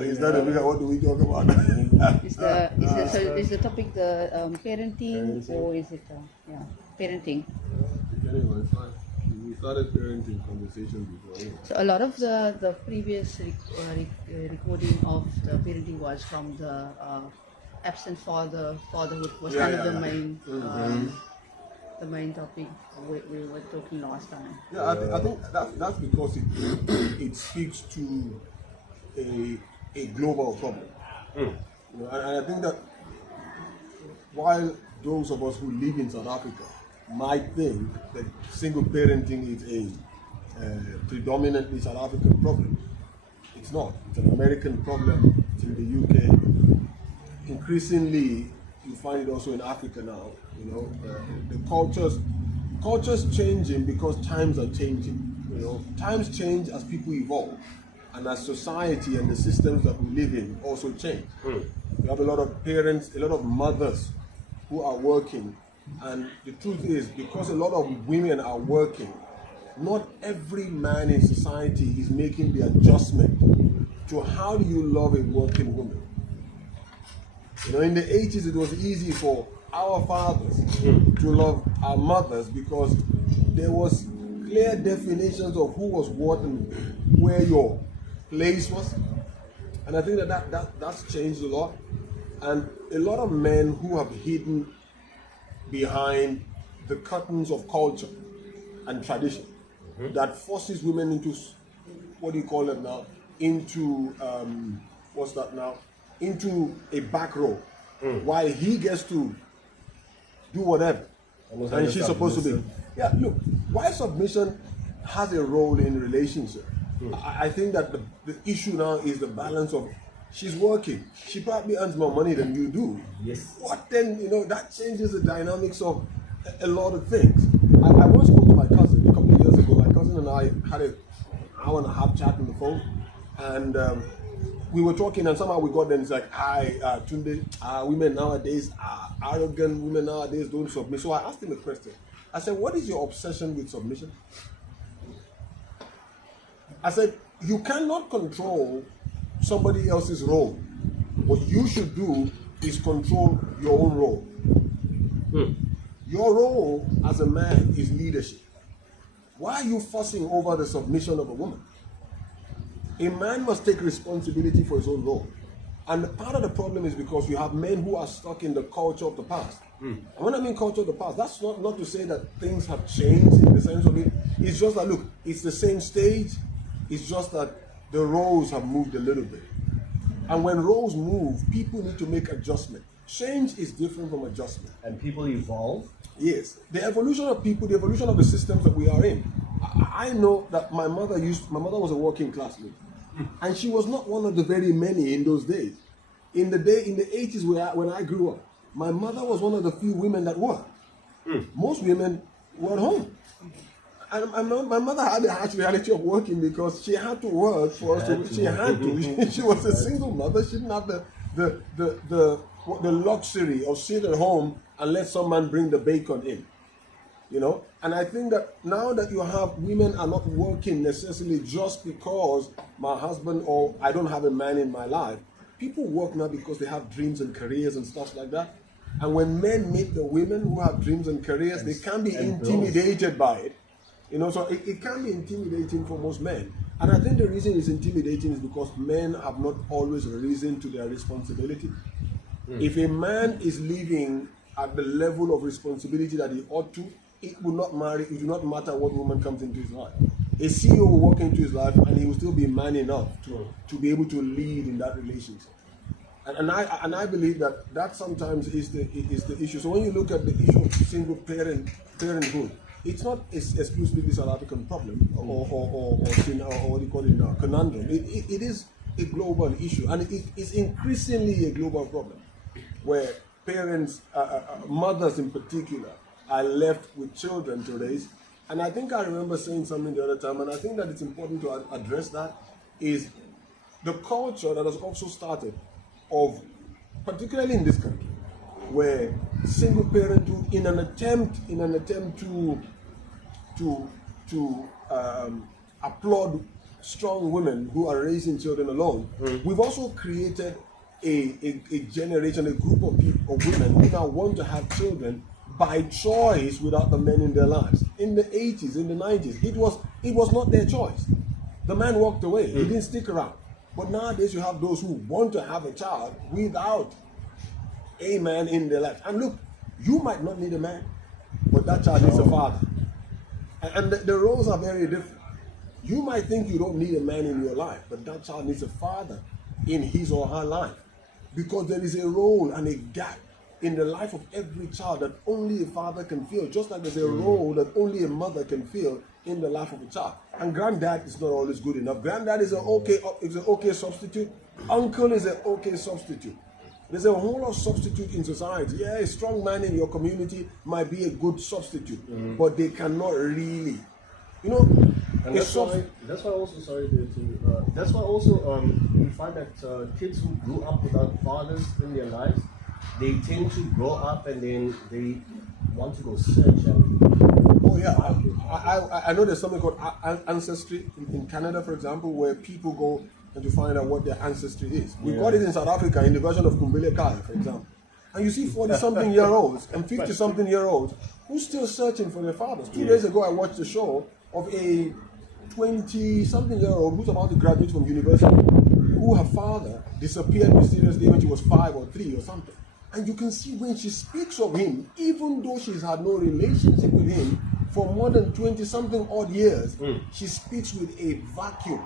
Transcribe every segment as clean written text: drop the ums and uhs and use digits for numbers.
Is that a bigger? What do we talk about? Is the topic the parenting, or is it parenting? Anyway, it's fine. We started parenting conversation before. Anyway. So a lot of the previous recording of the parenting was from the absent fatherhood was kind of the main the main topic we were talking last time. Yeah, I think that's because it speaks to a global problem. You know, and I think that while those of us who live in South Africa might think that single parenting is a predominantly South African problem, it's not. It's an American problem. It's in the UK. Increasingly, you find it also in Africa now. You know, the cultures changing because times are changing. You know, times change as people evolve, and as society and the systems that we live in also change. You have a lot of parents, a lot of mothers who are working, and the truth is, because a lot of women are working, not every man in society is making the adjustment to how do you love a working woman. You know, in the 80s, it was easy for our fathers to love our mothers because there was clear definitions of who was what and where your place was. And I think that's changed a lot. And a lot of men who have hidden behind the curtains of culture and tradition that forces women into, what do you call it now, into, into a back row, while he gets to do whatever. And she's supposed to be. Yeah, look, why submission has a role in relationship. I think that the issue now is the balance of, she's working, she probably earns more money than you do. Yes. What then, you know, that changes the dynamics of a lot of things. I once spoke to my cousin a couple of years ago. My cousin and I had an hour and a half chat on the phone, and we were talking, and somehow we got there, and it's like, hi, Tunde, women nowadays are arrogant, women nowadays don't submit. So I asked him a question. I said, what is your obsession with submission? I said, you cannot control somebody else's role. What you should do is control your own role. Your role as a man is leadership. Why are you fussing over the submission of a woman? A man must take responsibility for his own role. And part of the problem is because you have men who are stuck in the culture of the past. And when I mean culture of the past, that's not to say that things have changed in the sense of it. It's just that, look, it's the same stage. It's just that the roles have moved a little bit. And when roles move, people need to make adjustment. Change is different from adjustment. And people evolve? Yes. The evolution of people, the evolution of the systems that we are in. I know that my mother was a working class lady. And she was not one of the very many in those days. In the 80s when I grew up, my mother was one of the few women that worked. Most women were at home. And my mother had the harsh reality of working because she had to work for us to. She had to. She was a single mother. She didn't have the luxury of sitting at home and let some man bring the bacon in. You know, and I think that now that you have women are not working necessarily just because my husband or I don't have a man in my life. People work now because they have dreams and careers and stuff like that. And when men meet the women who have dreams and careers, they can be intimidated by it. You know, so it can be intimidating for most men. And I think the reason it's intimidating is because men have not always risen to their responsibility. If a man is living at the level of responsibility that he ought to, it will not matter what woman comes into his life. A CEO will walk into his life and he will still be man enough to be able to lead in that relationship. And I believe that sometimes is the issue. So when you look at the issue of single parenthood, it's not exclusively South African problem or what do you call it now, conundrum. It is a global issue, and it is increasingly a global problem where parents, mothers in particular, are left with children to raise. And I think I remember saying something the other time, and I think that it's important to address that, is the culture that has also started of, particularly in this country, where single parenthood, in an attempt to applaud strong women who are raising children alone, we've also created a generation, a group of people, of women who now want to have children by choice without the men in their lives. In the 80s, in the 90s, it was not their choice. The man walked away. He didn't stick around. But nowadays you have those who want to have a child without a man in their life. And look, you might not need a man, but that child needs a father. And the roles are very different. You might think you don't need a man in your life, but that child needs a father in his or her life. Because there is a role and a gap in the life of every child that only a father can fill, just like there's a role that only a mother can fill in the life of a child. And granddad is not always good enough. Granddad is an okay substitute. Uncle is an okay substitute. There's a whole lot of substitute in society. Yeah, a strong man in your community might be a good substitute, but they cannot really, you know. And that's why also, we find that kids who grew up without fathers in their lives, they tend to grow up and then they want to go search. Oh yeah, I know there's something called ancestry in Canada, for example, where people go and to find out what their ancestry is. We got it in South Africa in the version of Kumbele Kaya, for example. And you see 40-something year olds and 50-something year olds who's still searching for their fathers. 2 days ago, I watched a show of a 20-something year old who's about to graduate from university, who her father disappeared mysteriously when she was 5 or 3 or something. And you can see when she speaks of him, even though she's had no relationship with him for more than 20-something odd years, she speaks with a vacuum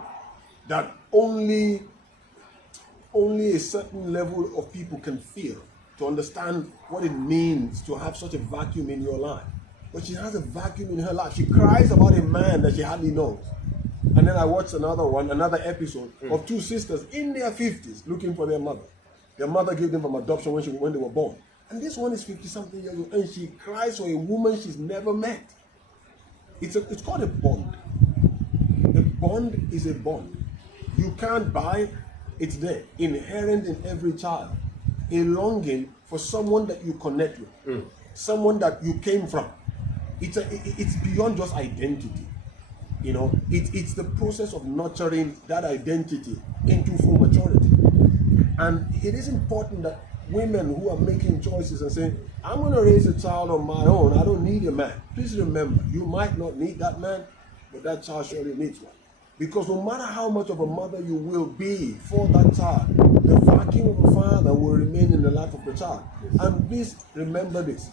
that only a certain level of people can feel to understand what it means to have such a vacuum in your life. But she has a vacuum in her life. She cries about a man that she hardly knows. And then I watched another episode of 2 sisters in their 50s looking for their mother. Their mother gave them from adoption when they were born. And this one is 50-something years old, and she cries for a woman she's never met. It's called a bond. A bond is a bond. You can't buy, it's there, inherent in every child. A longing for someone that you connect with, someone that you came from. It's beyond just identity. You know, it's the process of nurturing that identity into full maturity. And it is important that women who are making choices and saying, I'm going to raise a child on my own, I don't need a man. Please remember, you might not need that man, but that child surely needs one. Because no matter how much of a mother you will be for that child, the vacuum of a father will remain in the life of the child. And please remember this.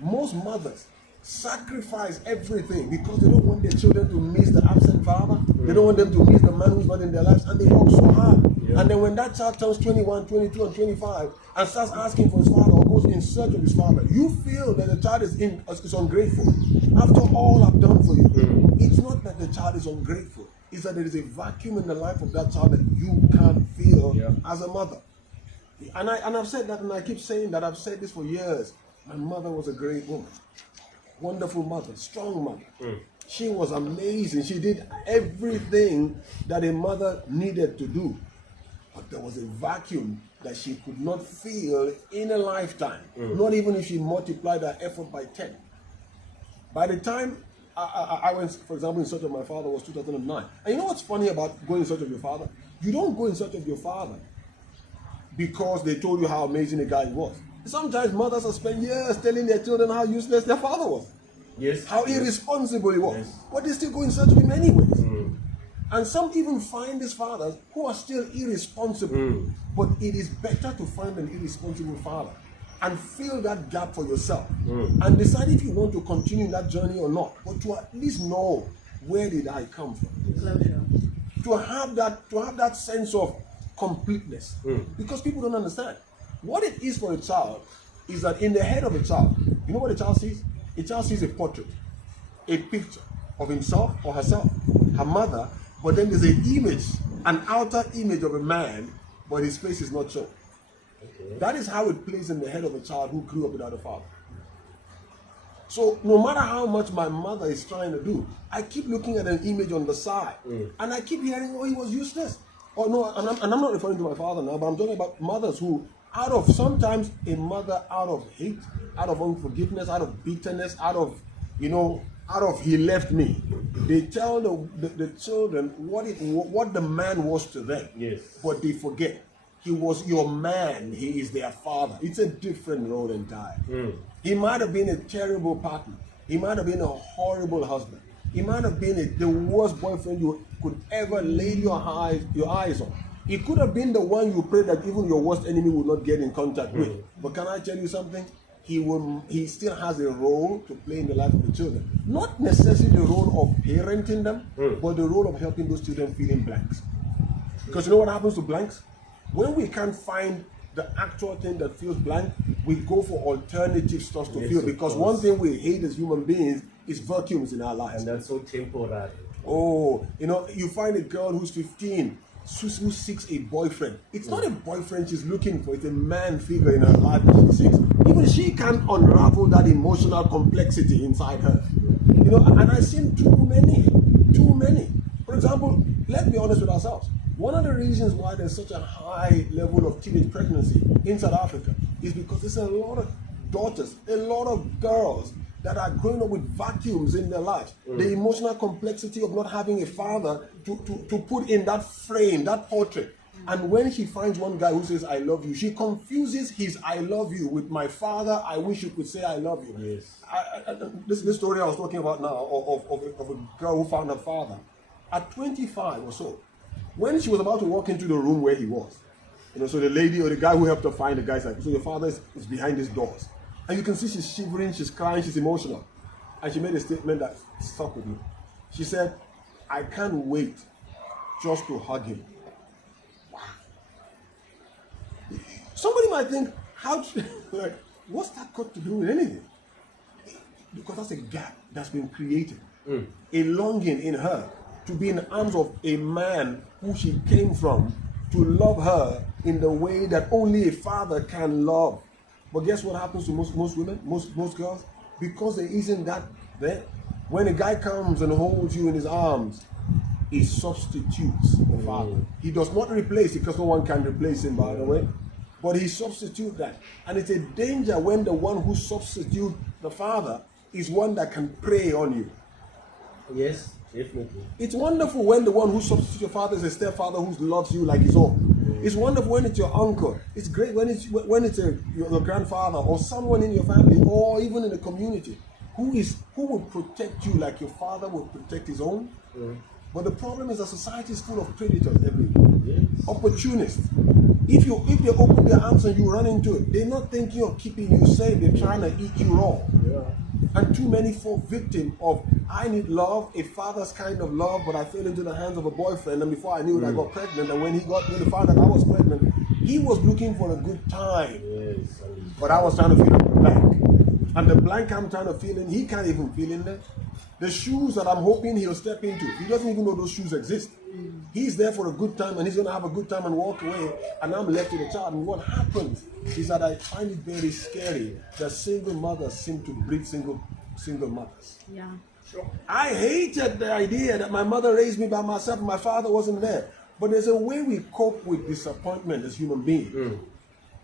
Most mothers sacrifice everything because they don't want their children to miss the absent father. They don't want them to miss the man who's not in their lives, and they work so hard. And then when that child turns 21, 22, and 25 and starts asking for his father or goes in search of his father, you feel that the child is ungrateful. After all I've done for you, it's not that the child is ungrateful. It's that there is a vacuum in the life of that child that you can't feel as a mother. And I've said that, and I keep saying that. I've said this for years. My mother was a great woman. Wonderful mother, strong mother. She was amazing. She did everything that a mother needed to do. But there was a vacuum that she could not feel in a lifetime, not even if she multiplied her effort by 10. By the time I went, for example, in search of my father was 2009. And you know what's funny about going in search of your father? You don't go in search of your father because they told you how amazing a guy he was. Sometimes mothers have spent years telling their children how useless their father was. Yes. How irresponsible he was. Yes. But they still go in search of him anyways. And some even find these fathers who are still irresponsible. But it is better to find an irresponsible father and fill that gap for yourself. And decide if you want to continue that journey or not. But to at least know, where did I come from? Closure. To have that sense of completeness. Because people don't understand. What it is for a child is that in the head of a child, you know what a child sees? A child sees a portrait, a picture of himself or herself, her mother, but then there's an image, an outer image of a man, but his face is not shown. Okay. That is how it plays in the head of a child who grew up without a father. So no matter how much my mother is trying to do, I keep looking at an image on the side, and I keep hearing, oh, he was useless. Oh no, and I'm not referring to my father now, but I'm talking about mothers who, sometimes a mother out of hate, out of unforgiveness, out of bitterness, out of, out of he left me, they tell the children what the man was to them. Yes. But they forget he was your man. He is their father. It's a different role entirely. He might have been a terrible partner. He might have been a horrible husband. He might have been the worst boyfriend you could ever lay your eyes on. He could have been the one you prayed that even your worst enemy would not get in contact with. But can I tell you something? He still has a role to play in the life of the children. Not necessarily the role of parenting them, but the role of helping those children fill in blanks. Because you know what happens to blanks? When we can't find the actual thing that fills blank, we go for alternative stuff to fill. Because one thing we hate as human beings is vacuums in our lives. And that's so temporary. Oh, you know, you find a girl who's 15 who seeks a boyfriend. It's not a boyfriend she's looking for, it's a man figure in her life that she seeks. Even she can't unravel that emotional complexity inside her. You know, and I've seen too many. For example, let's be honest with ourselves. One of the reasons why there's such a high level of teenage pregnancy in South Africa is because there's a lot of daughters, a lot of girls that are growing up with vacuums in their lives. The emotional complexity of not having a father to put in that frame, that portrait. And when she finds one guy who says, I love you, she confuses his I love you with my father, I wish you could say I love you. Yes. This story I was talking about now of a girl who found her father. At 25 or so, when she was about to walk into the room where he was, you know, so the lady or the guy who helped her find the guy's like, so your father is behind these doors. And you can see she's shivering, she's crying, she's emotional. And she made a statement that stuck with me. She said, I can't wait just to hug him. Wow. Somebody might think, like, what's that got to do with anything? Because that's a gap that's been created. A longing in her to be in the arms of a man who she came from, to love her in the way that only a father can love. But guess what happens to most women, most girls? Because there isn't that there. When a guy comes and holds you in his arms, he substitutes the father. He does not replace it, because no one can replace him, by the way. But he substitutes that. And it's a danger when the one who substitutes the father is one that can prey on you. Yes, definitely. It's wonderful when the one who substitutes your father is a stepfather who loves you like his own. It's wonderful when it's your uncle. It's great when it's your grandfather or someone in your family or even in the community who will protect you like your father will protect his own. But the problem is that society is full of predators everywhere. Yes. Opportunists. If they open their arms and you run into it, they're not thinking of keeping you safe. They're trying to eat you raw. Yeah. And too many fall victim of, I need love, a father's kind of love, but I fell into the hands of a boyfriend, and before I knew it, I got pregnant. And when he found out I was pregnant, he was looking for a good time. Yes. But I was trying to fill in the blank. And the blank I'm trying to fill in, he can't even fill in there. The shoes that I'm hoping he'll step into, he doesn't even know those shoes exist. He's there for a good time, and he's going to have a good time and walk away, and I'm left with a child. And what happens is that I find it very scary that single mothers seem to breed single mothers. Yeah. Sure. I hated the idea that my mother raised me by myself and my father wasn't there. But there's a way we cope with disappointment as human beings.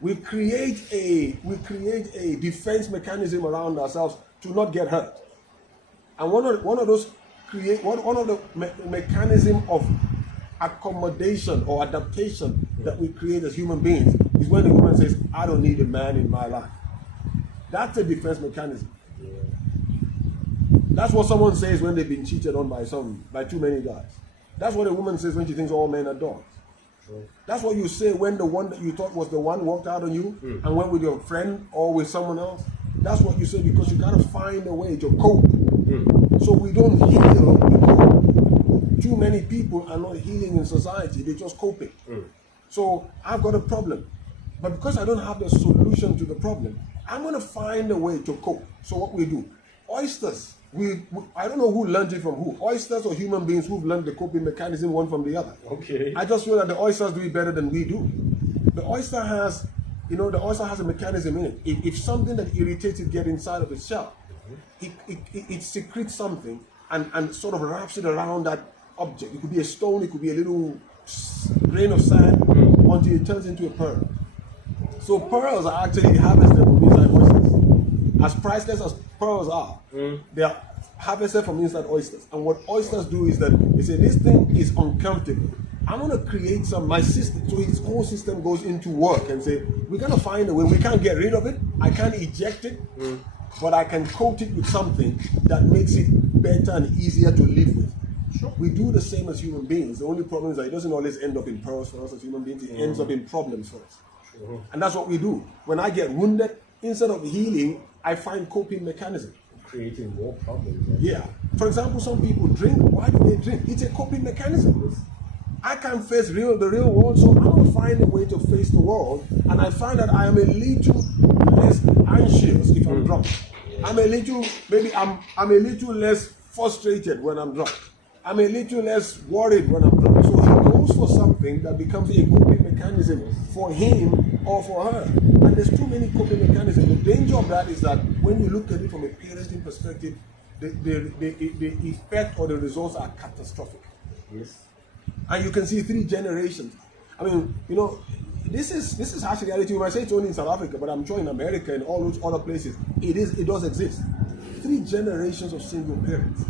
We create a defense mechanism around ourselves to not get hurt. And one of the mechanism of accommodation or adaptation that we create as human beings is when the woman says, I don't need a man in my life. That's a defense mechanism. Yeah. That's what someone says when they've been cheated on by too many guys. That's what a woman says when she thinks all men are dogs. Sure. That's what you say when the one that you thought was the one walked out on you and went with your friend or with someone else. That's what you say because you gotta find a way to cope. So we don't heal, we cope. Too many people are not healing in society, they're just coping. So I've got a problem. But because I don't have the solution to the problem, I'm gonna find a way to cope. So what we do, oysters, I don't know who learned it from who, oysters or human beings who've learned the coping mechanism one from the other. Okay. I just feel that the oysters do it better than we do. The oyster has a mechanism in it. If something that irritates it gets inside of its shell, it secretes something and sort of wraps it around that object. It could be a stone, it could be a little grain of sand until it turns into a pearl. So pearls are actually harvested from inside oysters. As priceless as pearls are, they are harvested from inside oysters. And what oysters do is that they say, this thing is uncomfortable. I'm going to create my system. So his whole system goes into work and say, we're going to find a way. We can't get rid of it. I can't eject it. But I can coat it with something that makes it better and easier to live with. Sure. We do the same as human beings. The only problem is that it doesn't always end up in pearls for us as human beings. It ends up in problems for us. Sure. And that's what we do. When I get wounded, instead of healing, I find coping mechanism. Creating more problems. Yeah. For example, some people drink. Why do they drink? It's a coping mechanism. I can't face the real world, so I'm going to find a way to face the world. And I find that I am a little less anxious if I'm drunk. I'm a little less frustrated when I'm drunk. I'm a little less worried when I'm drunk. So he goes for something that becomes a coping mechanism for him or for her. And there's too many coping mechanisms. The danger of that is that when you look at it from a parenting perspective, the effect or the results are catastrophic. Yes. And you can see 3 generations. I mean, this is harsh reality. You might say it's only in South Africa, but I'm sure in America and all those other places, it does exist. 3 generations of single parents.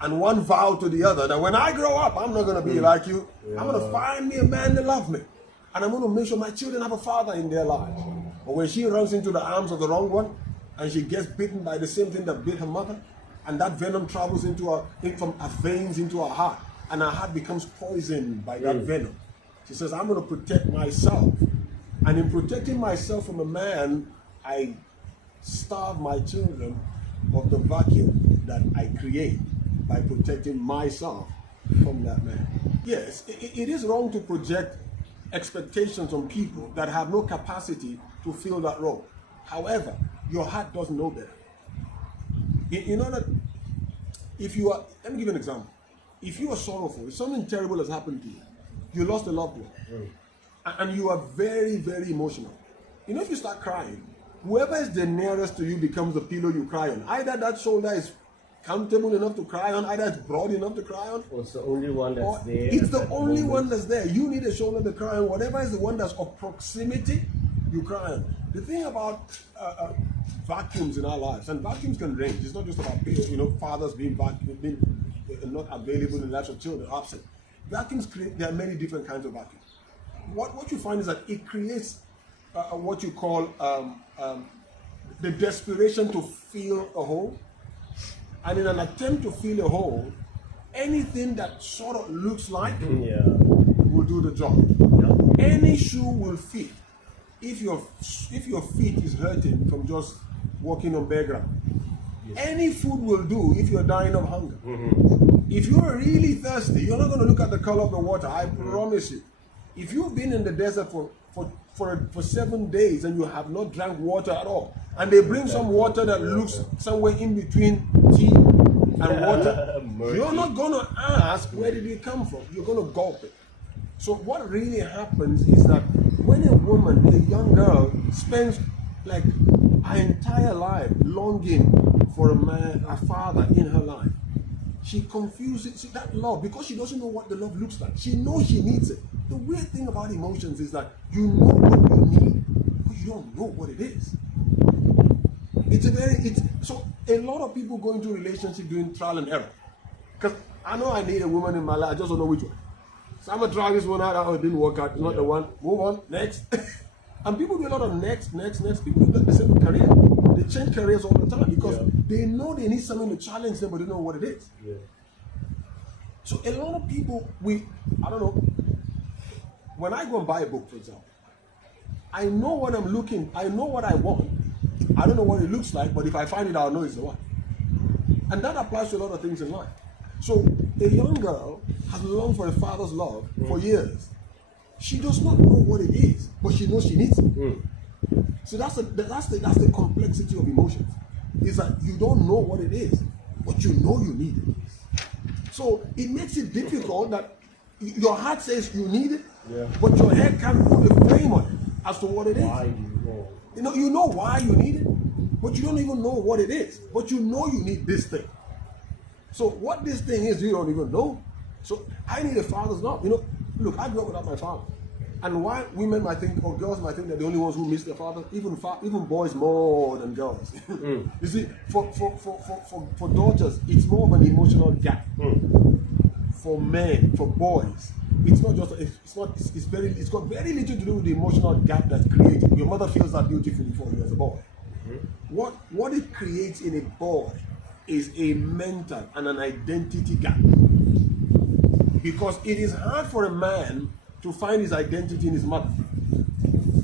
And one vow to the other that when I grow up, I'm not going to be like you. Yeah. I'm going to find me a man that loves me. And I'm going to make sure my children have a father in their lives. But when she runs into the arms of the wrong one, and she gets bitten by the same thing that bit her mother, and that venom travels from her veins into her heart, and her heart becomes poisoned by that venom. She says, I'm going to protect myself. And in protecting myself from a man, I starve my children of the vacuum that I create by protecting myself from that man. Yes, it is wrong to project expectations on people that have no capacity to fill that role. However, your heart doesn't know better. You know that if you are, let me give you an example. If you are sorrowful, if something terrible has happened to you, you lost a loved one, and you are very, very emotional. If you start crying, whoever is the nearest to you becomes the pillow you cry on. Either that shoulder is comfortable enough to cry on, either it's broad enough to cry on. Or it's the only one that's there. It's the only one that's there. You need a shoulder to cry on. Whatever is the one that's of proximity, you cry on. The thing about vacuums in our lives, and vacuums can range. It's not just about fathers being not available in the lives of children, absent. Vacuums there are many different kinds of vacuums. What you find is that it creates what you call the desperation to fill a hole. And in an attempt to fill a hole, anything that sort of looks like will do the job. Yeah. Any shoe will fit if your feet is hurting from just walking on bare ground. Yes. Any food will do if you're dying of hunger. If you're really thirsty, you're not going to look at the color of the water. I promise you. If you've been in the desert for 7 days and you have not drank water at all, and they bring some water that looks somewhere in between tea and water, you're not going to ask where did it come from. You're going to gulp it. So what really happens is that when a woman, a young girl, spends like her entire life longing for a man, a father in her life, she confuses that love because she doesn't know what the love looks like. She knows she needs it. The weird thing about emotions is that you know what you need, but you don't know what it is. So a lot of people go into a relationship doing trial and error. Because I know I need a woman in my life, I just don't know which one. So I'm going to try this one out, it didn't work out, it's not the one, move on, next. And people do a lot of next. People do the same with career. They change careers all the time because they know they need something to challenge them, but they don't know what it is. Yeah. So a lot of people, I don't know, when I go and buy a book, for example, I know what I'm looking, I know what I want. I don't know what it looks like, but if I find it, I'll know it's the one. And that applies to a lot of things in life. So a young girl has longed for a father's love for years. She does not know what it is, but she knows she needs it. So that's the complexity of emotions. Is that you don't know what it is, but you know you need it. So it makes it difficult that your heart says you need it, but your head can't put a frame on it as to what it is. Why do you know? You know why you need it, but you don't even know what it is. But you know you need this thing. So what this thing is, you don't even know. So I need a father's love. Look, I grew up without my father. And why women might think, or girls might think they're the only ones who miss their father, even boys more than girls. You see, for daughters, it's more of an emotional gap. For men, for boys, it's not just it's got very little to do with the emotional gap that's created. Your mother feels that beautifully for you as a boy. What it creates in a boy is a mental and an identity gap. Because it is hard for a man to find his identity in his mother.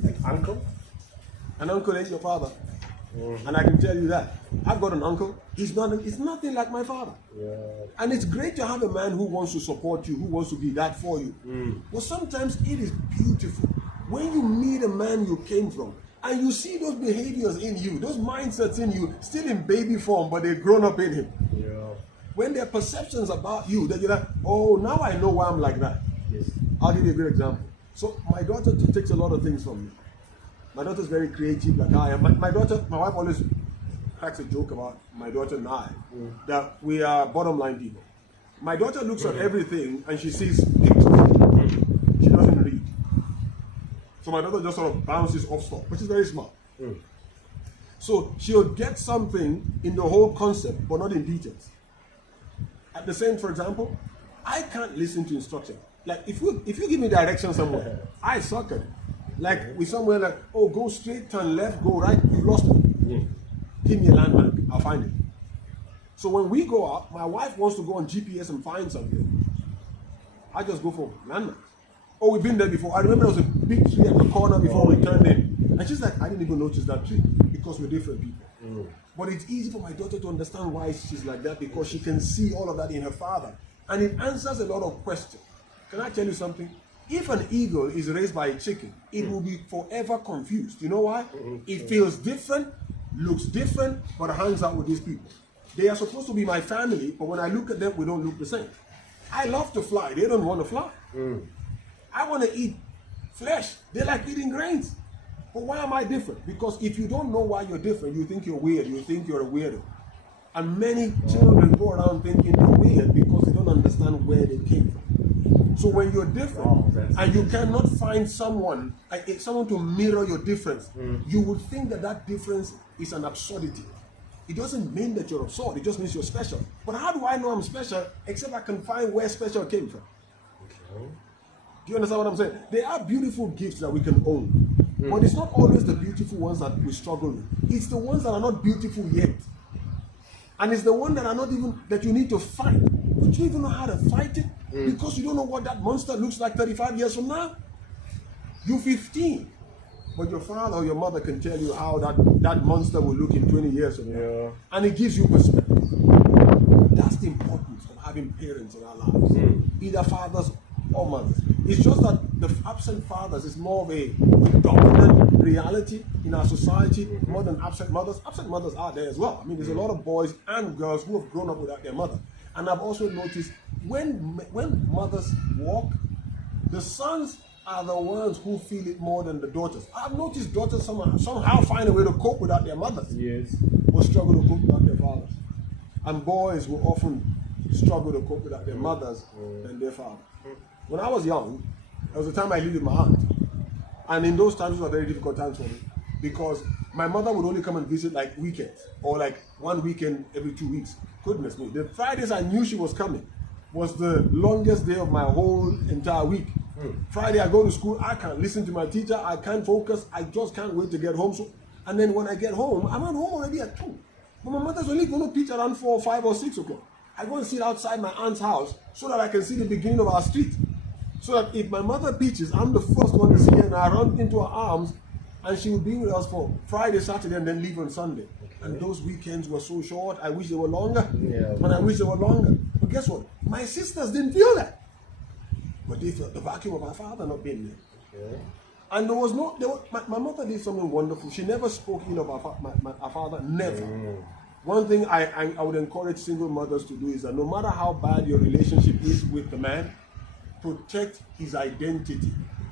Like uncle? An uncle ain't your father. And I can tell you that. I've got an uncle. He's nothing like my father. Yeah. And it's great to have a man who wants to support you, who wants to be that for you. But sometimes it is beautiful when you meet a man you came from and you see those behaviors in you, those mindsets in you, still in baby form, but they've grown up in him. Yeah. When there are perceptions about you that you're like, oh, now I know why I'm like that. Yes. I'll give you a good example. So my daughter takes a lot of things from me. My daughter's very creative like I am. My wife always cracks a joke about my daughter and I, that we are bottom line people. My daughter looks at everything and she sees pictures. She doesn't read. So my daughter just sort of bounces off stuff, which is very smart. So she'll get something in the whole concept, but not in details. At the same, for example, I can't listen to instruction. Like if you give me direction somewhere, I suck at it. Like with somewhere like, oh, go straight, turn left, go right, you've lost me. Give me a landmark, I'll find it. So when we go out, my wife wants to go on GPS and find something. I just go for landmarks. Oh, we've been there before. I remember there was a big tree at the corner before we turned in. And she's like, I didn't even notice that tree because we're different people. But it's easy for my daughter to understand why she's like that because she can see all of that in her father. And it answers a lot of questions. Can I tell you something? If an eagle is raised by a chicken, it will be forever confused. You know why? It feels different, looks different, but hangs out with these people. They are supposed to be my family, but when I look at them, we don't look the same. I love to fly. They don't want to fly. I want to eat flesh. They like eating grains. But why am I different? Because if you don't know why you're different, you think you're weird. You think you're a weirdo. And many children go around thinking they're weird because they don't understand where they came from. So when you're different and you cannot find someone to mirror your difference, you would think that difference is an absurdity. It doesn't mean that you're absurd. It just means you're special. But how do I know I'm special except I can find where special came from? Okay. Do you understand what I'm saying? There are beautiful gifts that we can own. But it's not always the beautiful ones that we struggle with. It's the ones that are not beautiful yet. And it's the one that are not even, that you need to fight. But you even know how to fight it because you don't know what that monster looks like 35 years from now. You're 15. But your father or your mother can tell you how that monster will look in 20 years from now. Yeah. And it gives you perspective. That's the importance of having parents in our lives. Either fathers or mothers. It's just that the absent fathers is more of a dominant reality in our society more than absent mothers. Absent mothers are there as well. I mean, there's a lot of boys and girls who have grown up without their mother. And I've also noticed when mothers walk, the sons are the ones who feel it more than the daughters. I've noticed daughters somehow find a way to cope without their mothers. Yes. Or struggle to cope without their fathers. And boys will often struggle to cope without their mothers than their father. When I was young, there was a time I lived with my aunt. And in those times, it was very difficult times for me. Because my mother would only come and visit like weekends. Or like one weekend every 2 weeks. Goodness me. The Fridays I knew she was coming was the longest day of my whole entire week. Friday I go to school, I can't listen to my teacher, I can't focus, I just can't wait to get home. And then when I get home, I'm at home already at 2. But my mother's only going to teach around 4, 5 or 6 o'clock. I go and sit outside my aunt's house so that I can see the beginning of our street. So that if my mother pitches, I'm the first one to see her and I run into her arms and she will be with us for Friday, Saturday and then leave on Sunday. Okay. And those weekends were so short, I wish they were longer. Yeah. And I wish they were longer. But guess what? My sisters didn't feel that. But they felt the vacuum of my father not being there. Okay. And my mother did something wonderful. She never spoke ill of our father, never. One thing I would encourage single mothers to do is that no matter how bad your relationship is with the man, protect his identity,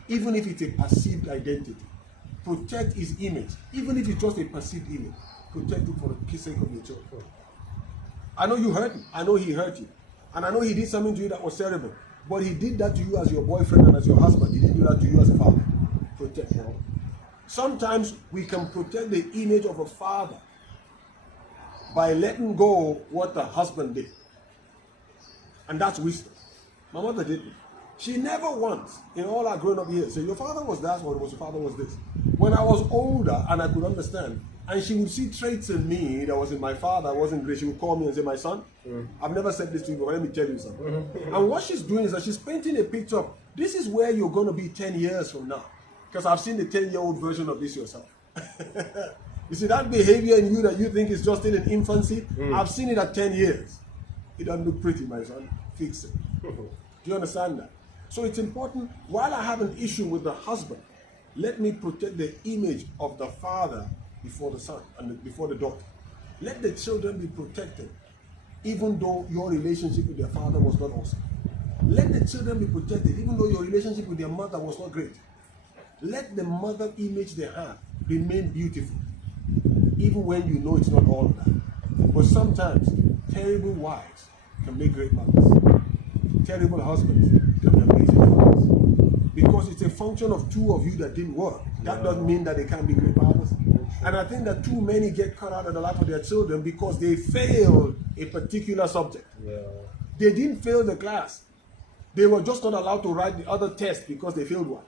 even if it's a perceived identity. Protect his image, even if it's just a perceived image. Protect it for the sake of your children. I know you hurt him. I know he hurt you. And I know he did something to you that was terrible. But he did that to you as your boyfriend and as your husband. He didn't do that to you as a father. Protect him. Sometimes we can protect the image of a father by letting go what the husband did. And that's wisdom. My mother did it. She never once, in all our grown up years, said, your father was that, or your father was this. When I was older and I could understand, and she would see traits in me that was in my father, wasn't great, she would call me and say, my son, I've never said this to you, but let me tell you something. And what she's doing is that she's painting a picture of, this is where you're going to be 10 years from now. Because I've seen the 10-year-old version of this yourself. You see, that behavior in you that you think is just still in infancy, I've seen it at 10 years. It doesn't look pretty, my son. Fix it. Do you understand that? So it's important, while I have an issue with the husband, let me protect the image of the father before the son and before the daughter. Let the children be protected, even though your relationship with their father was not awesome. Let the children be protected, even though your relationship with their mother was not great. Let the mother image they have remain beautiful, even when you know it's not all of that. But sometimes, terrible wives can make great mothers. Terrible husbands can be amazing fathers. Because it's a function of two of you that didn't work. That doesn't mean that they can't be great fathers. And I think that too many get cut out of the life of their children because they failed a particular subject. They didn't fail the class. They were just not allowed to write the other test because they failed one.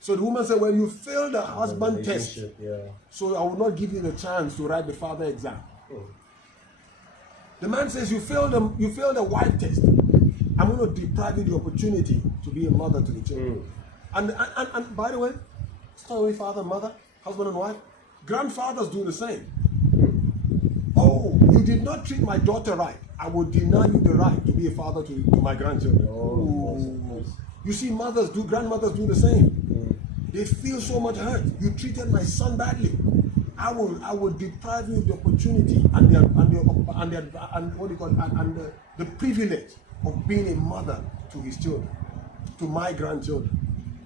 So the woman said, well, you failed the husband test, so I will not give you the chance to write the father exam. The man says, you failed the wife test. I'm going to deprive you the opportunity to be a mother to the children. And by the way, it's not only father and mother, husband and wife. Grandfathers do the same. Oh, you did not treat my daughter right. I will deny you the right to be a father to my grandchildren. You see, grandmothers do the same. They feel so much hurt. You treated my son badly. I will deprive you of the opportunity and the privilege of being a mother to his children, to my grandchildren.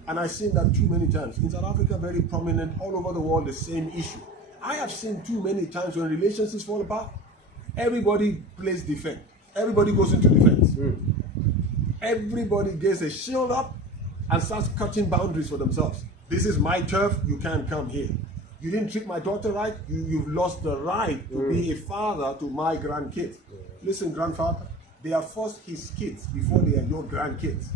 And I've seen that too many times. In South Africa, very prominent, all over the world, the same issue. I have seen too many times when relationships fall apart, everybody plays defense. Everybody goes into defense. Everybody gets a shield up and starts cutting boundaries for themselves. This is my turf, you can't come here. You didn't treat my daughter right, you've lost the right to be a father to my grandkids. Listen, grandfather, they are first his kids before they are your grandkids.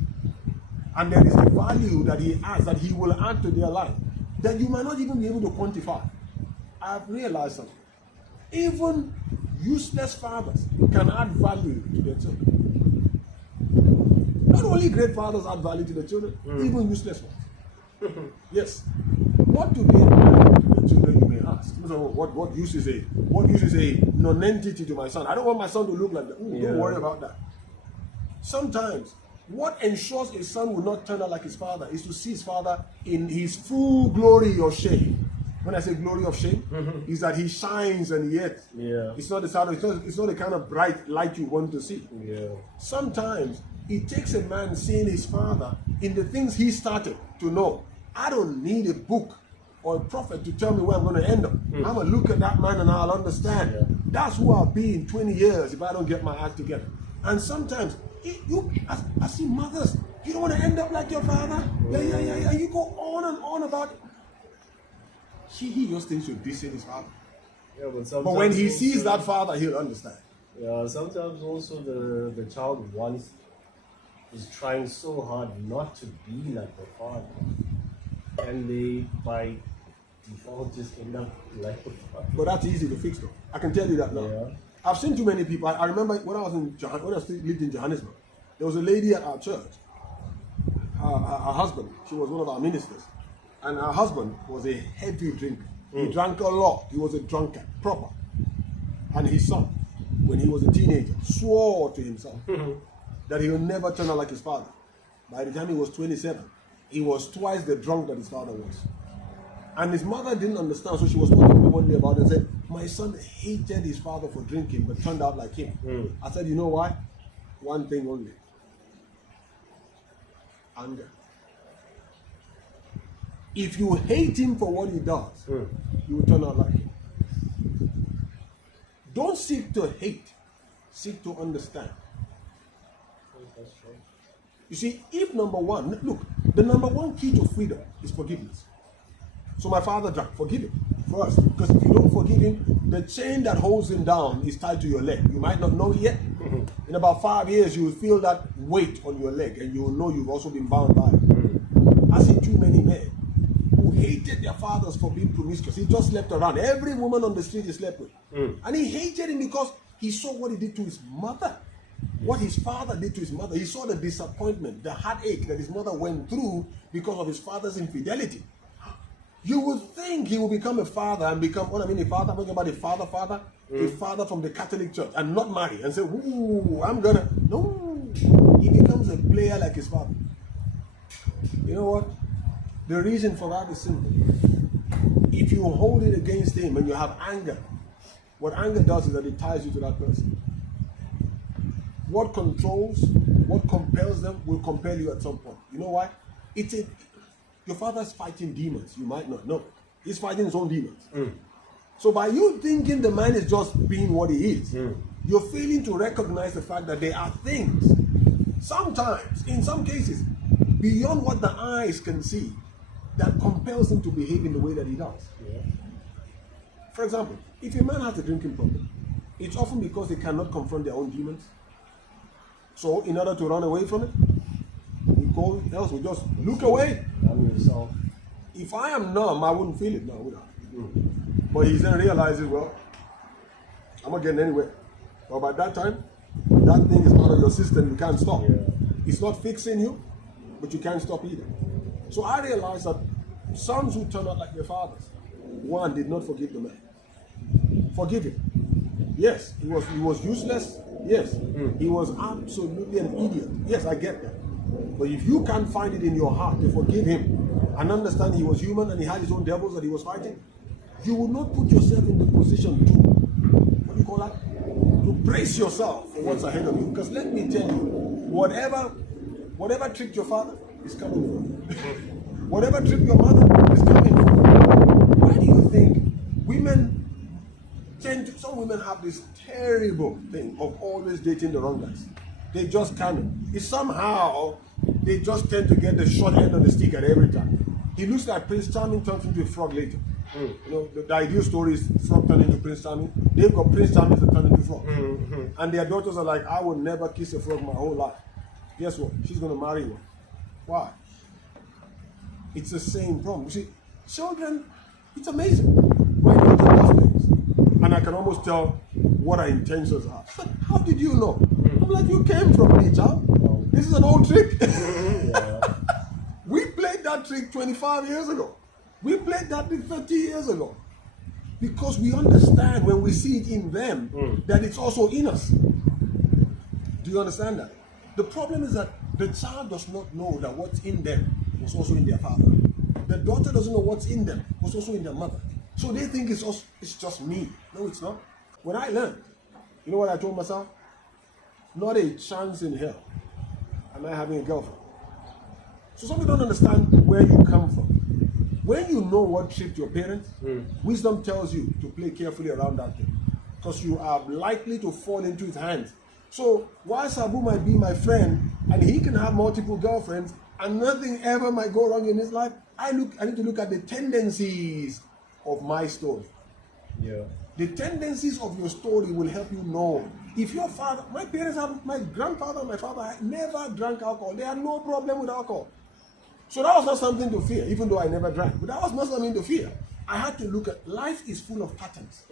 And there is a value that he has, that he will add to their life, that you might not even be able to quantify. I've realized something. Even useless fathers can add value to their children. Not only great fathers add value to their children, even useless ones. Yes. What do they add to the children, you may ask? What use is a non-entity to my son? I don't want my son to look like that. Don't worry about that. Sometimes, what ensures a son will not turn out like his father is to see his father in his full glory of shame. When I say glory of shame, is that he shines and yet it's not the kind of bright light you want to see. Sometimes it takes a man seeing his father in the things he started to know. I don't need a book or a prophet to tell me where I'm going to end up. I'm going to look at that man and I'll understand. That's who I'll be in 20 years if I don't get my act together. And sometimes, I see mothers, you don't want to end up like your father? Yeah. You go on and on about it. He just thinks you're dissing his father. But when he sees that father, he'll understand. Yeah, sometimes also the child is trying so hard not to be like the father. And they, by default, just end up like the father. But that's easy to fix, though. I can tell you that now. Yeah. I've seen too many people. I remember when I lived in Johannesburg, there was a lady at our church. Her husband, she was one of our ministers. And her husband was a heavy drinker. He drank a lot. He was a drunkard, proper. And his son, when he was a teenager, swore to himself that he would never turn out like his father. By the time he was 27, he was twice the drunk that his father was. And his mother didn't understand, so she was talking to me one day about it and said, my son hated his father for drinking, but turned out like him. I said, you know why? One thing only. Anger. If you hate him for what he does, you will turn out like him. Don't seek to hate, seek to understand. You see, if number one, look, the number one key to freedom is forgiveness. So my father drank, forgive him first. Because if you don't forgive him, the chain that holds him down is tied to your leg. You might not know it yet. In about 5 years, you will feel that weight on your leg, and you will know you've also been bound by it. I see too many men who hated their fathers for being promiscuous. He just slept around. Every woman on the street he slept with. And he hated him because he saw what he did to his mother. What his father did to his mother. He saw the disappointment, the heartache that his mother went through because of his father's infidelity. You would think he will become a father and become, what I mean a father, I'm talking about a father, a father from the Catholic Church, and not marry and say, ooh, I'm gonna, no. He becomes a player like his father. You know what? The reason for that is simple. If you hold it against him and you have anger, what anger does is that it ties you to that person. What controls, what compels them will compel you at some point. You know why? Your father's fighting demons. You might not know. He's fighting his own demons. So by you thinking the man is just being what he is, you're failing to recognize the fact that there are things, sometimes, in some cases, beyond what the eyes can see, that compels him to behave in the way that he does. For example, if a man has a drinking problem, it's often because they cannot confront their own demons. So in order to run away from it, else we just look away. If I am numb, I wouldn't feel it now, would I? But he's then realizing, well, I'm not getting anywhere. But by that time, that thing is part of your system, you can't stop. It's not fixing you, but you can't stop either. So I realized that sons who turn out like their fathers, one, did not forgive the man. Forgive him. Yes, he was useless. Yes, he was absolutely an idiot. Yes, I get that. But if you can't find it in your heart to forgive him and understand he was human and he had his own devils that he was fighting, you will not put yourself in the position to, what do you call that? To brace yourself for what's ahead of you. Because let me tell you, whatever tricked your father is coming for you. Whatever tricked your mother is coming for you. Why do you think some women have this terrible thing of always dating the wrong guys? They just can't. It's somehow they just tend to get the short end of the stick at every time. He looks like Prince Charming turns into a frog later. You know, the ideal story is frog turning into Prince Charming. They've got Prince Charming that turn into frog. And their daughters are like, I would never kiss a frog my whole life. Guess what? She's going to marry one. Why? It's the same problem. You see, children, it's amazing. My daughter does things. And I can almost tell what her intentions are. But how did you know? I'm like, you came from me, child. This is an old trick. We played that trick 25 years ago. We played that trick 30 years ago. Because we understand when we see it in them that it's also in us. Do you understand that? The problem is that the child does not know that what's in them was also in their father. The daughter doesn't know what's in them was also in their mother. So they think it's just me. No, it's not. When I learned, you know what I told myself? Not a chance in hell am I having a girlfriend. So some people don't understand where you come from. When you know what tripped your parents, wisdom tells you to play carefully around that thing. Because you are likely to fall into his hands. So while Sabu might be my friend and he can have multiple girlfriends and nothing ever might go wrong in his life, I need to look at the tendencies of my story. The tendencies of your story will help you know. If your father, my grandfather and my father never drank alcohol. They had no problem with alcohol. So that was not something to fear, even though I never drank. But that was not something to fear. I had to look at, life is full of patterns.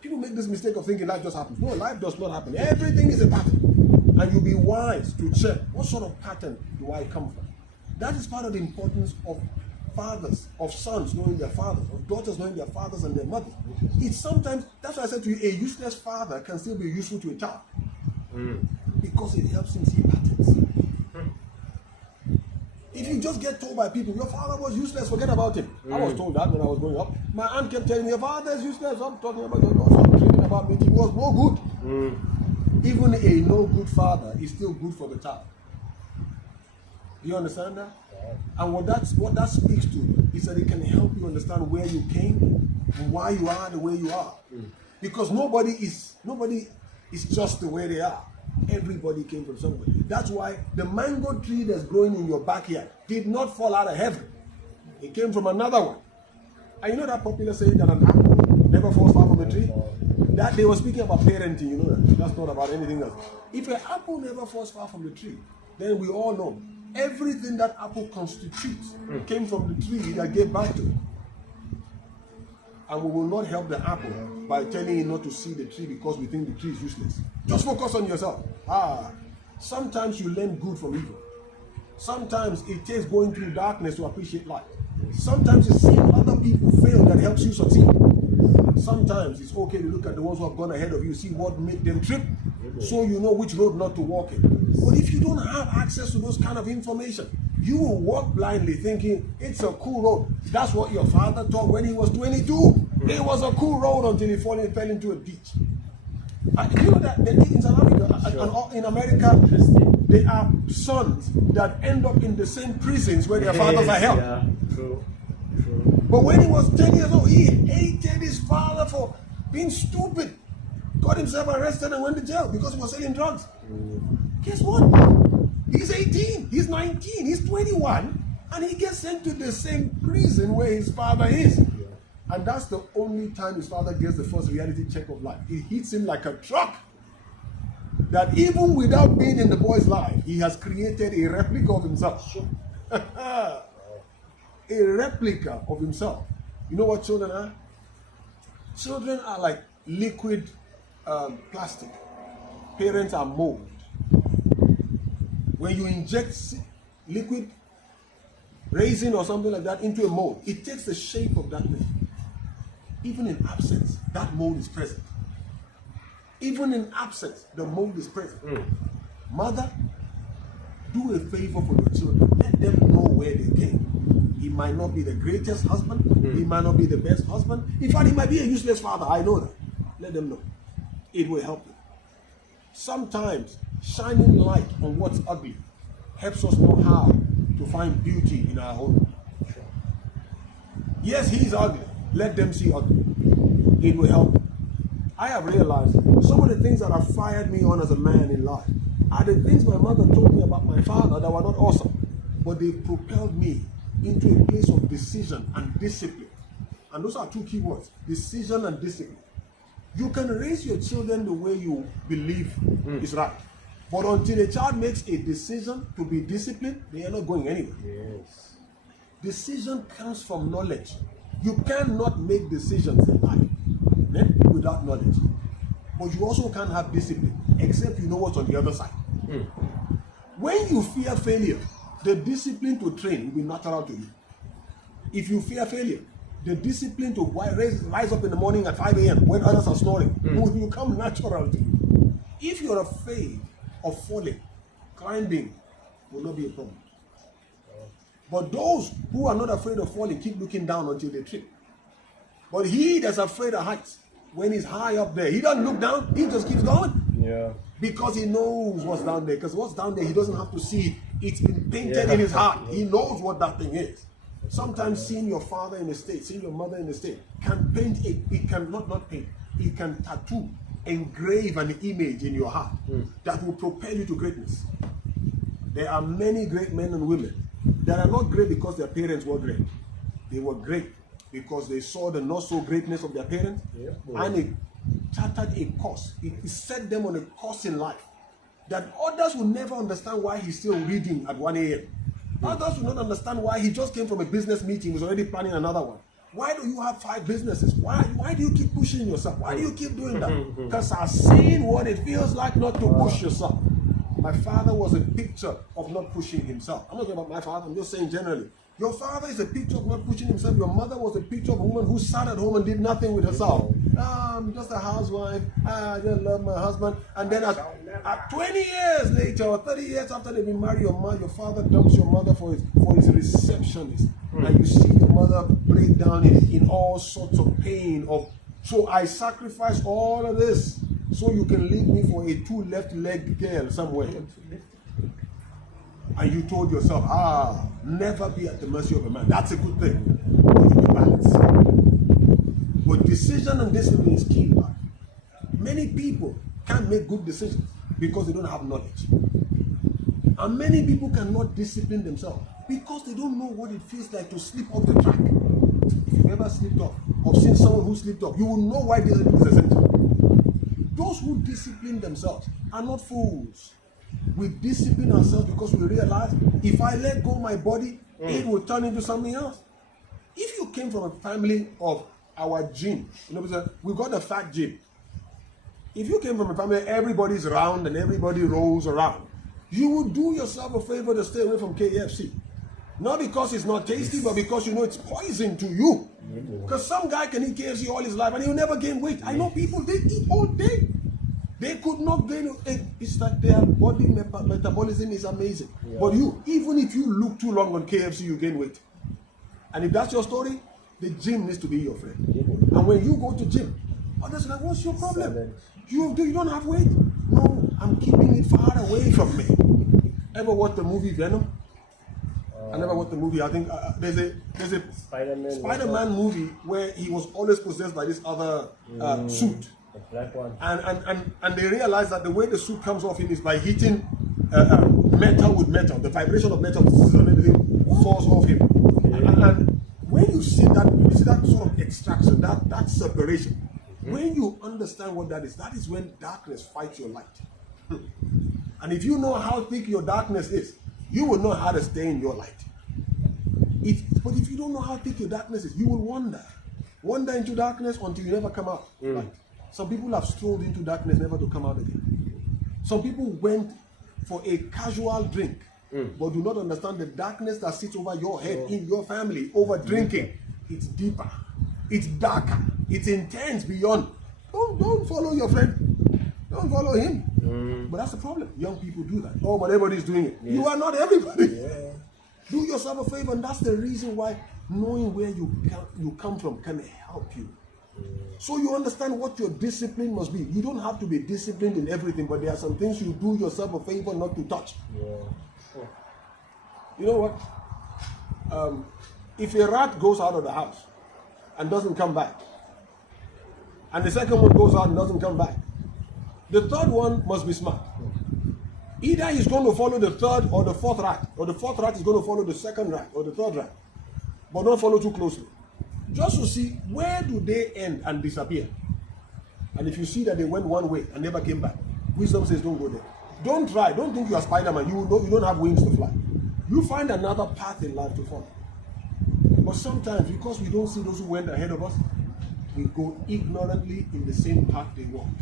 People make this mistake of thinking life just happens. No, life does not happen. Everything is a pattern. And you'll be wise to check, what sort of pattern do I come from? That is part of the importance of fathers, of sons knowing their fathers, of daughters knowing their fathers and their mothers. It's sometimes, that's why I said to you, a useless father can still be useful to a child. Because it helps him see patterns. If you just get told by people, your father was useless, forget about him. I was told that when I was growing up. My aunt kept telling me, your father is useless. I'm talking about your daughter. I'm dreaming about me. He was no good. Even a no good father is still good for the child. You understand that? And what that speaks to is that it can help you understand where you came and why you are the way you are. Because nobody is just the way they are. Everybody came from somewhere. That's why the mango tree that's growing in your backyard did not fall out of heaven. It came from another one. And you know that popular saying that an apple never falls far from the tree? That they were speaking about parenting, you know that. That's not about anything else. If an apple never falls far from the tree, then we all know everything that apple constitutes came from the tree that gave birth to it. And we will not help the apple by telling it not to see the tree because we think the tree is useless. Just focus on yourself. Sometimes you learn good from evil. Sometimes it takes going through darkness to appreciate light. Sometimes it's seeing other people fail that helps you succeed. Sometimes it's okay to look at the ones who have gone ahead of you, see what made them trip, so you know which road not to walk in. But if you don't have access to those kind of information, you will walk blindly thinking it's a cool road. That's what your father taught when he was 22. It was a cool road until he fell into a ditch. You know that in South Africa and in America, there are sons that end up in the same prisons where their fathers are held. Yeah, true. But when he was 10 years old, he hated his father for being stupid. Got himself arrested and went to jail because he was selling drugs. Guess what? He's 18, he's 19, he's 21, and he gets sent to the same prison where his father is. And that's the only time his father gets the first reality check of life. It hits him like a truck. That even without being in the boy's life, he has created a replica of himself. A replica of himself. You know what children are? Children are like liquid plastic. Parents are mold. When you inject liquid resin or something like that into a mold, it takes the shape of that thing. Even in absence, that mold is present. Even in absence, the mold is present. Mother, do a favor for your children. Let them know where they came. He might not be the greatest husband. He might not be the best husband. In fact, he might be a useless father. I know that. Let them know. It will help you. Sometimes shining light on what's ugly helps us know how to find beauty in our home. Yes, he's ugly. Let them see ugly. It will help. I have realized some of the things that have fired me on as a man in life are the things my mother told me about my father that were not awesome, but they propelled me into a place of decision and discipline. And those are two key words: decision and discipline. You can raise your children the way you believe is right, but until a child makes a decision to be disciplined, they are not going anywhere. Yes. Decision comes from knowledge. You cannot make decisions in life without knowledge. But you also can't have discipline except you know what's on the other side. When you fear failure, the discipline to train will be natural to you. If you fear failure, the discipline to rise up in the morning at 5 a.m. when others are snoring will become natural to you. If you're afraid of falling, climbing will not be a problem. But those who are not afraid of falling keep looking down until they trip. But he that's afraid of heights, when he's high up there, he doesn't look down, he just keeps going. Yeah. Because he knows what's down there. Because what's down there, he doesn't have to see it. It's been painted in his heart. He knows what that thing is. Sometimes seeing your father in the state, seeing your mother in the state, can paint it can not paint, it can tattoo, engrave an image in your heart that will propel you to greatness. There are many great men and women that are not great because their parents were great. They were great because they saw the not so greatness of their parents, and it chartered a course. It set them on a course in life that others will never understand why he's still reading at 1 a.m. Others will not understand why he just came from a business meeting, was already planning another one. Why do you have 5 businesses? Why do you keep pushing yourself? Why do you keep doing that? Because I've seen what it feels like not to push yourself. My father was a picture of not pushing himself. I'm not talking about my father, I'm just saying generally. Your father is a picture of not pushing himself. Your mother was a picture of a woman who sat at home and did nothing with herself. I'm just a housewife. I just love my husband. And then at 20 years later or 30 years after they've been married, your father dumps your mother for his receptionist. And you see your mother break down in all sorts of pain. So I sacrifice all of this so you can leave me for a 2 left-legged girl somewhere. And you told yourself, never be at the mercy of a man. That's a good thing. But you be balanced. But decision and discipline is key in life. Many people can't make good decisions because they don't have knowledge. And many people cannot discipline themselves because they don't know what it feels like to slip off the track. If you've ever slipped off or seen someone who slipped off, you will know why discipline is essential. Those who discipline themselves are not fools. We discipline ourselves because we realize if I let go my body, it will turn into something else. If you came from a family of our gene, we got a fat gene. If you came from a family everybody's round and everybody rolls around, you would do yourself a favor to stay away from KFC. Not because it's not tasty, but because you know it's poison to you. Because some guy can eat KFC all his life and he'll never gain weight. I know people, they eat all day. They could not gain weight. It's like their body metabolism is amazing. Yeah. But you, even if you look too long on KFC, you gain weight. And if that's your story, the gym needs to be your friend. And when you go to gym, others are like, what's your problem? You don't have weight? No, I'm keeping it far away from me. Ever watch the movie Venom? I never watched the movie. I think there's a Spider-Man movie where he was always possessed by this other suit. The black one. And they realize that the way the suit comes off him is by hitting metal with metal. The vibration of metal and everything falls off him. And when you see that sort of extraction, that separation, when you understand what that is when darkness fights your light. And if you know how thick your darkness is, you will know how to stay in your light. But if you don't know how thick your darkness is, you will wander into darkness until you never come out. Right? Some people have strolled into darkness never to come out again. Some people went for a casual drink, but do not understand the darkness that sits over your head in your family over drinking. It's deeper, it's darker, it's intense beyond. Don't follow your friend. Don't follow him. But that's the problem. Young people do that. Oh, but everybody's doing it. Yes. You are not everybody. Yeah. Do yourself a favor, and that's the reason why knowing where you come from can help you. So you understand what your discipline must be. You don't have to be disciplined in everything, but there are some things you do yourself a favor not to touch. Yeah. You know what? If a rat goes out of the house and doesn't come back, and the second one goes out and doesn't come back, the third one must be smart. Either he's going to follow the third or the fourth rat, or the fourth rat is going to follow the second rat or the third rat, but don't follow too closely. Just to see where do they end and disappear. And if you see that they went one way and never came back, wisdom says don't go there. Don't try. Don't think you are Spider-Man. You don't have wings to fly. You find another path in life to follow. But sometimes, because we don't see those who went ahead of us, we go ignorantly in the same path they walked.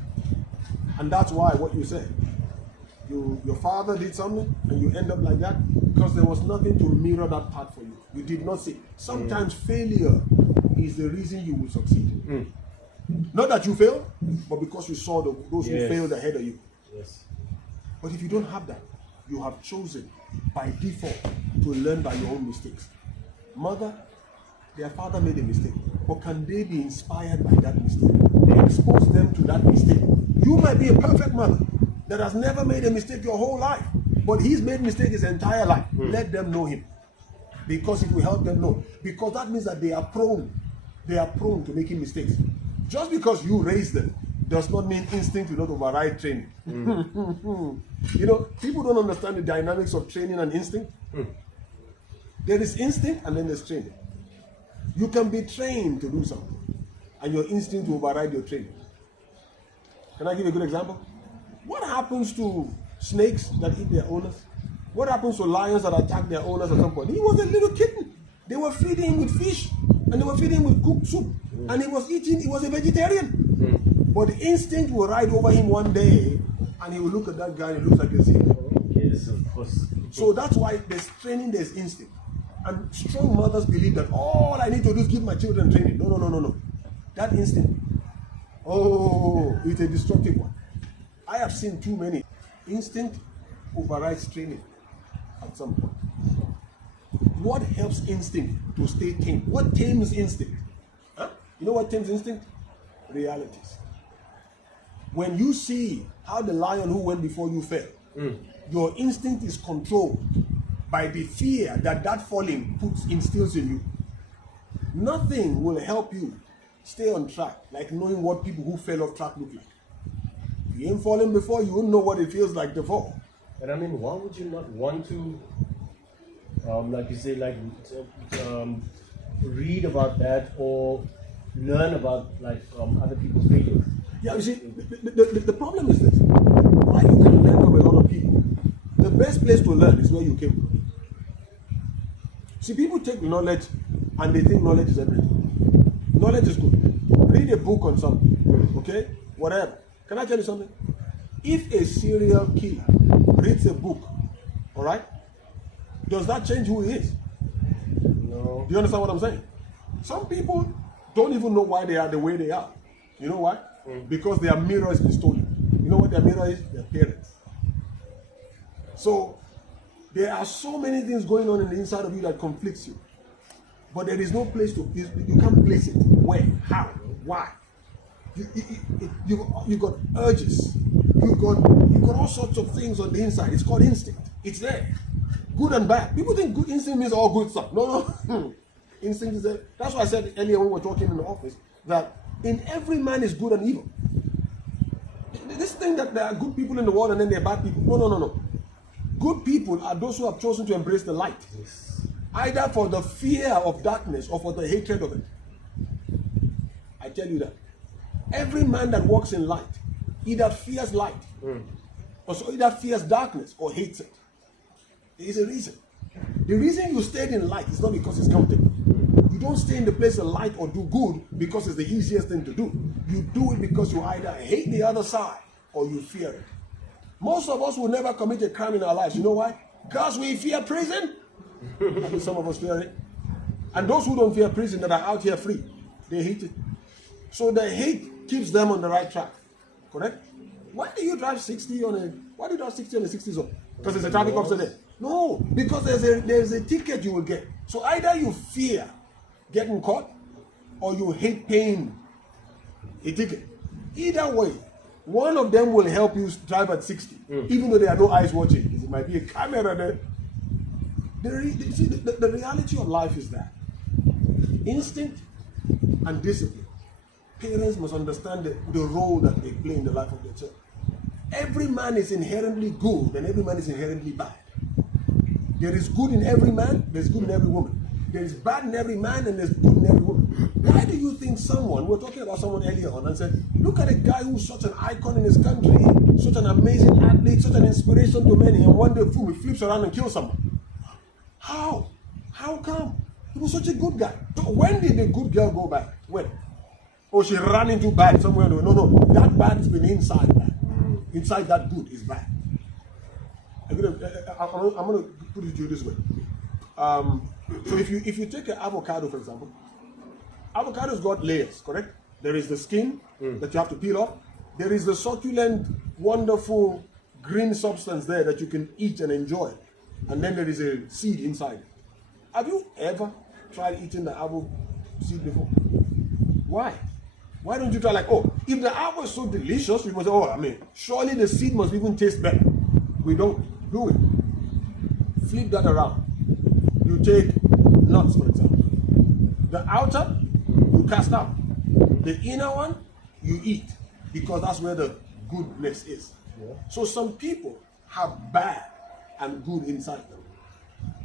And that's why what you said, your father did something and you end up like that because there was nothing to mirror that path for you. You did not see. Sometimes failure is the reason you will succeed. Not that you fail, but because you saw those who failed ahead of you. Yes. But if you don't have that, you have chosen by default to learn by your own mistakes. Mother, their father made a mistake, but can they be inspired by that mistake? Expose them to that mistake. You might be a perfect mother that has never made a mistake your whole life, but he's made mistakes his entire life. Let them know him, because it will help them know. Because that means that they are prone to making mistakes. Just because you raise them does not mean instinct will not override training. You know, people don't understand the dynamics of training and instinct. There is instinct and then there's training. You can be trained to do something, and your instinct will override your training. Can I give you a good example? What happens to snakes that eat their owners? What happens to lions that attack their owners at some point? He was a little kitten. They were feeding him with fish, and they were feeding him with cooked soup, and he was a vegetarian. But the instinct will ride over him one day, and he will look at that guy and he looks like a zebra. Yes, of course. So that's why there's training, there's instinct. And strong mothers believe that all I need to do is give my children training. No. That instinct, it's a destructive one. I have seen too many. Instinct overrides training at some point. What helps instinct to stay tame? What tames instinct? You know what tames instinct? Realities. When you see how the lion who went before you fell, your instinct is controlled by the fear that falling instills in you. Nothing will help you stay on track like knowing what people who fell off track look like. If you ain't fallen before, you wouldn't know what it feels like to fall. And I mean, why would you not want to, like you say, read about that or learn about other people's failures? Yeah, you see, the problem is this. Why you can learn from a lot of people, the best place to learn is where you came from. See, people take knowledge and they think knowledge is everything. Knowledge is good. Read a book on something, okay? Whatever. Can I tell you something? If a serial killer reads a book, all right, does that change who he is? No. Do you understand what I'm saying? Some people don't even know why they are the way they are. You know why? Because their mirror has been stolen. You know what their mirror is? Their parents. So, there are so many things going on in the inside of you that conflicts you. But there is no place to, you can't place it. Where? How? Why? You got urges. You got all sorts of things on the inside. It's called instinct. It's there. Good and bad. People think good instinct means all good stuff. No. Instinct is there. That's why I said earlier when we were talking in the office that in every man is good and evil. This thing that there are good people in the world and then there are bad people. No. Good people are those who have chosen to embrace the light. Yes. Either for the fear of darkness or for the hatred of it. I tell you that. Every man that walks in light either fears light or so either fears darkness or hates it. There is a reason. The reason you stayed in light is not because it's comfortable. You don't stay in the place of light or do good because it's the easiest thing to do. You do it because you either hate the other side or you fear it. Most of us will never commit a crime in our lives. You know why? Because we fear prison. I mean, some of us fear it. And those who don't fear prison that are out here free, they hate it. So the hate keeps them on the right track. Correct? Why do you drive 60 on a 60 zone? Because there's a traffic officer there. No, because there's a ticket you will get. So either you fear getting caught or you hate paying a ticket. Either way, one of them will help you drive at 60, even though there are no eyes watching. It might be a camera there. The reality of life is that instinct and discipline. Parents must understand the role that they play in the life of their child. Every man is inherently good and every man is inherently bad. There is good in every man, there's good in every woman. There is bad in every man and there's good in every woman. Why do you think we were talking about someone earlier on and said, look at a guy who's such an icon in his country, such an amazing athlete, such an inspiration to many, and one day he flips around and kills someone. How? How come? He was such a good guy. So when did the good girl go back? When? Oh, she ran into bad somewhere. No. That bad has been inside that. Inside that good is bad. I'm going to put it to you this way. So if you take an avocado, for example, avocado's got layers, correct? There is the skin that you have to peel off. There is the succulent, wonderful green substance there that you can eat and enjoy. And then there is a seed inside it. Have you ever tried eating the apple seed before? Why? Why don't you try if the apple is so delicious, we must say, surely the seed must even taste better. We don't do it. Flip that around. You take nuts, for example. The outer, you cast out. The inner one, you eat. Because that's where the goodness is. Yeah. So some people have bad and good inside them.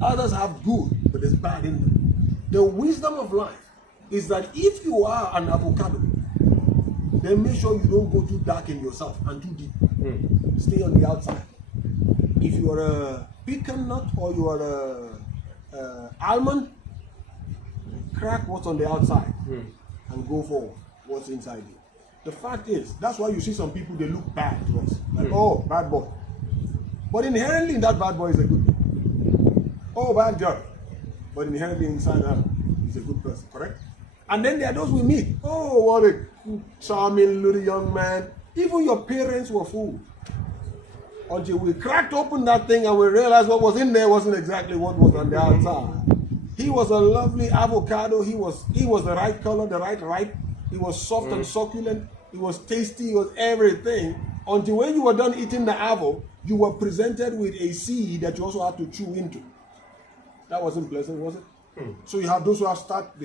Others have good, but there's bad in them. The wisdom of life is that if you are an avocado, then make sure you don't go too dark in yourself and too deep. Stay on the outside. If you are a pecan nut or you are a almond, crack what's on the outside and go for what's inside you. The fact is, that's why you see some people, they look bad to us. Like, bad boy. But inherently, that bad boy is a good boy. Oh, bad girl. But inherently inside her, he's a good person, correct? And then there are those we meet. Oh, what a charming little young man. Even your parents were fooled. Until we cracked open that thing and we realized what was in there wasn't exactly what was on the outside. He was a lovely avocado. He was the right color, the right ripe. He was soft and succulent. He was tasty. He was everything. Until when you were done eating the apple, you were presented with a seed that you also had to chew into. That wasn't pleasant, was it? So you have those who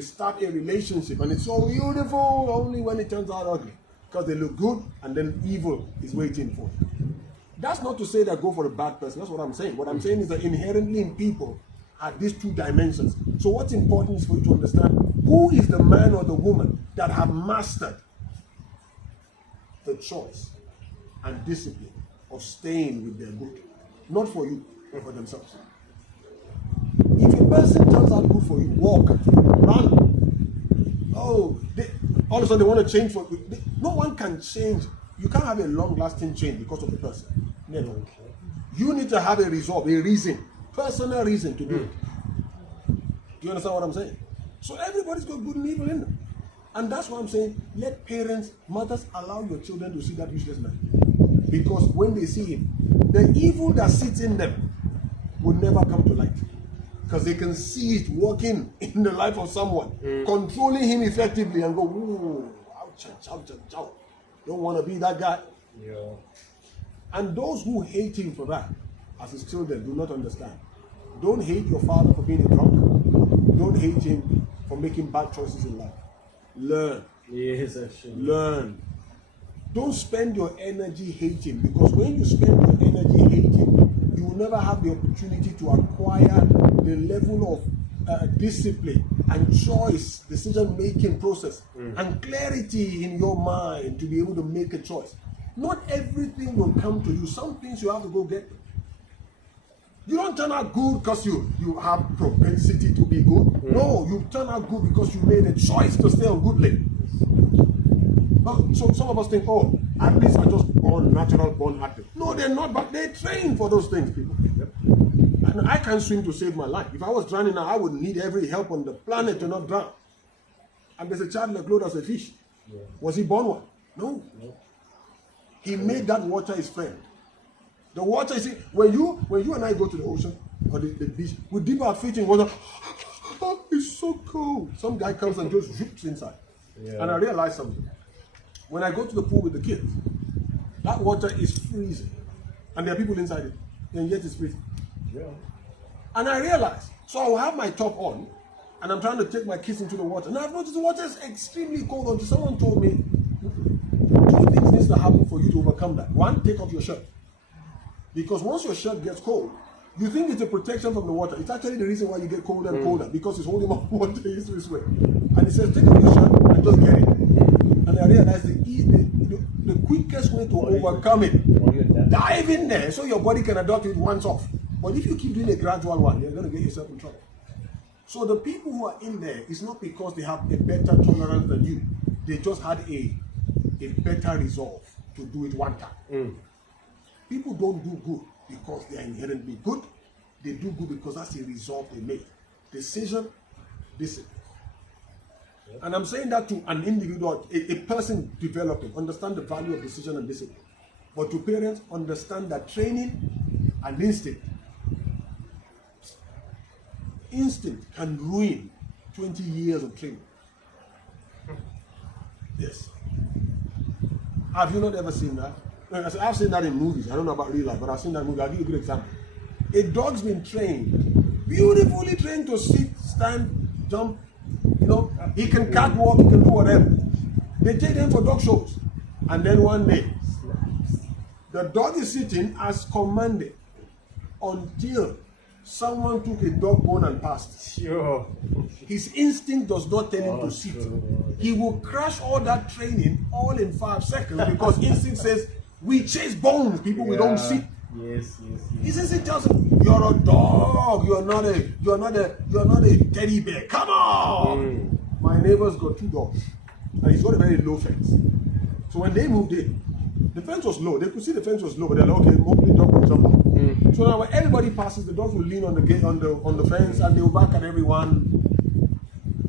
start a relationship and it's so beautiful only when it turns out ugly. because they look good, and then evil is waiting for you. That's not to say that go for a bad person. That's what I'm saying. What I'm saying is that inherently in people are these two dimensions. So what's important is for you to understand who is the man or the woman that have mastered the choice and discipline of staying with their good. Not for you, but for themselves. If a person turns out good for you, walk, run. Oh, all of a sudden they want to change for you. No one can change. You can't have a long-lasting change because of the person. Never. You need to have a resolve, a reason, personal reason to do it. Do you understand what I'm saying? So everybody's got good and evil in them. And that's why I'm saying, let parents, mothers, allow your children to see that useless man. Because when they see him, the evil that sits in them will never come to light. Because they can see it working in the life of someone, controlling him effectively and go, ooh, ouch, ouch, ouch, ouch. Don't want to be that guy. Yeah. And those who hate him for that, as his children, do not understand. Don't hate your father for being a drunk. Don't hate him for making bad choices in life. Learn. Yes, actually. Learn. Don't spend your energy hating, because when you spend your energy hating, you will never have the opportunity to acquire the level of discipline and choice, decision-making process, and clarity in your mind to be able to make a choice. Not everything will come to you. Some things you have to go get. You don't turn out good because you have propensity to be good. No, you turn out good because you made a choice to stay on good lane. So some of us think, oh, athletes are just born athletes. No, they're not, but they train for those things, people. Yep. And I can't swim to save my life. If I was drowning now, I would need every help on the planet to not drown. And there's a child like Claude as a fish. Yeah. Was he born one? No. He made that water his friend. The water, you see, when you and I go to the ocean or the beach, we dip our feet in water. Oh, it's so cold. Some guy comes and just zips inside. Yeah. And I realized something. When I go to the pool with the kids, that water is freezing. And there are people inside it. And yet it's freezing. Yeah. And I realized, so I'll have my top on, and I'm trying to take my kids into the water. And I've noticed the water is extremely cold until someone told me, 2 things needs to happen for you to overcome that. One, take off your shirt. Because once your shirt gets cold, you think it's a protection from the water. It's actually the reason why you get colder and colder, because it's holding more water this way. And it says, take off your shirt and just get it. And I realized the quickest way to overcome it, dive in there so your body can adopt it once off. But if you keep doing a gradual one, you're going to get yourself in trouble. So the people who are in there, it's not because they have a better tolerance than you. They just had a better resolve to do it one time. People don't do good because they are inherently good. They do good because that's a resolve they made. Decision, discipline. And I'm saying that to an individual, a person developing, understand the value of decision and discipline. But to parents, understand that training and instinct can ruin 20 years of training. Yes. Have you not ever seen that? I've seen that in movies. I don't know about real life, but I've seen that movie. I'll give you a good example. A dog's been trained, beautifully trained to sit, stand, jump. You know, he can catwalk, he can do whatever. They take them for dog shows. And then one day, the dog is sitting as commanded until someone took a dog bone and passed. Sure. His instinct does not tell him to sit. He will crash all that training all in 5 seconds because instinct says, we chase bones, people, we don't sit. Yes. His instinct tells him, you're a dog, you're not a teddy bear. Come on! My neighbor's got 2 dogs. And he's got a very low fence. So when they moved in, the fence was low. They could see the fence was low, but they're like, okay, hopefully the dog will jump up. So now when everybody passes, the dogs will lean on the gate, on the fence, and they will bark at everyone.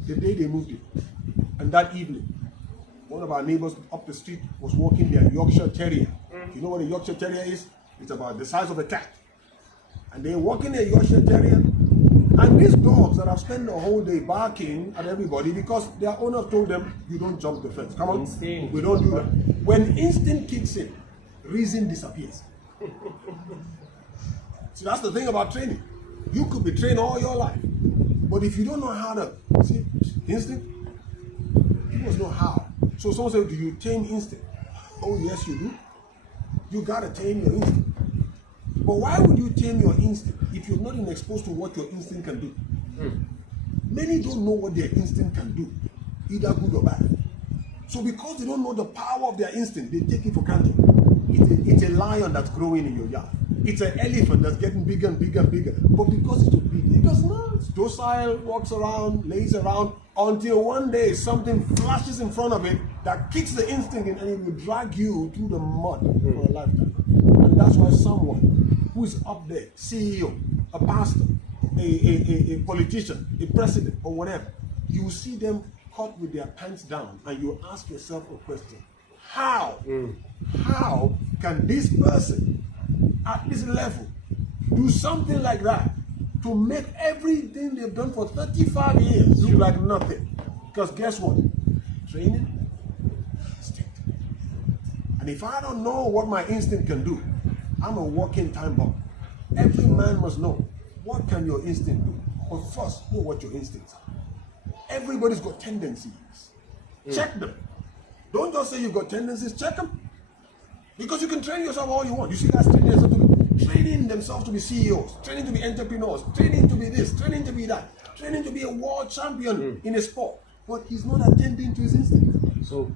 The day they moved in, and that evening, one of our neighbors up the street was walking their Yorkshire Terrier. You know what a Yorkshire Terrier is? It's about the size of a cat. And they're walking their Yorkshire Terrier. And these dogs that have spent the whole day barking at everybody because their owner told them, you don't jump the fence. Come on, instinct. We don't do that. When instinct kicks in, reason disappears. See, that's the thing about training. You could be trained all your life. But if you don't know how to, see, instinct, you must know how. So someone said, do you tame instinct? Oh, yes, you do. You gotta tame your instinct. But why would you tame your instinct if you're not even exposed to what your instinct can do? Many don't know what their instinct can do, either good or bad. So because they don't know the power of their instinct, they take it for granted. It's a lion that's growing in your yard. It's an elephant that's getting bigger and bigger and bigger. But because it's obedient, it does not. It's docile, walks around, lays around, until one day something flashes in front of it that kicks the instinct in, and it will drag you through the mud for a lifetime. And that's why someone who is up there, CEO, a pastor, a politician, a president, or whatever, you will see them caught with their pants down, and you ask yourself a question: how can this person at this level do something like that to make everything they've done for 35 years look like nothing? Because guess what? Training, instinct. And if I don't know what my instinct can do, I'm a walking time bomb. Every man must know, what can your instinct do? But first, know what your instincts are. Everybody's got tendencies. Check them. Don't just say you've got tendencies, check them. Because you can train yourself all you want. You see guys training themselves to be CEOs, training to be entrepreneurs, training to be this, training to be that, training to be a world champion in a sport. But he's not attending to his instinct. So,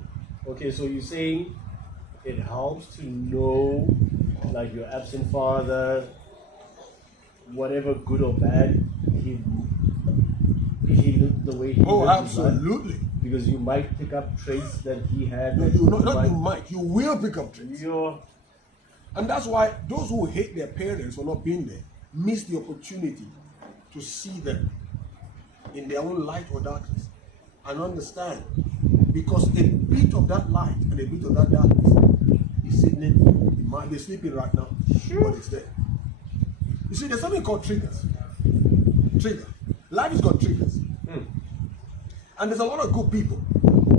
okay, so you're saying it helps to know, like your absent father, whatever good or bad he looked the way he Oh, absolutely. Life, because you might pick up traits that he had. No, you might. You will pick up traits. You're... And that's why those who hate their parents for not being there miss the opportunity to see them in their own light or darkness and understand. Because a bit of that light and a bit of that darkness is sitting in. It might be sleeping right now, but it's there. You see, there's something called triggers. Trigger. Life has got triggers. And there's a lot of good people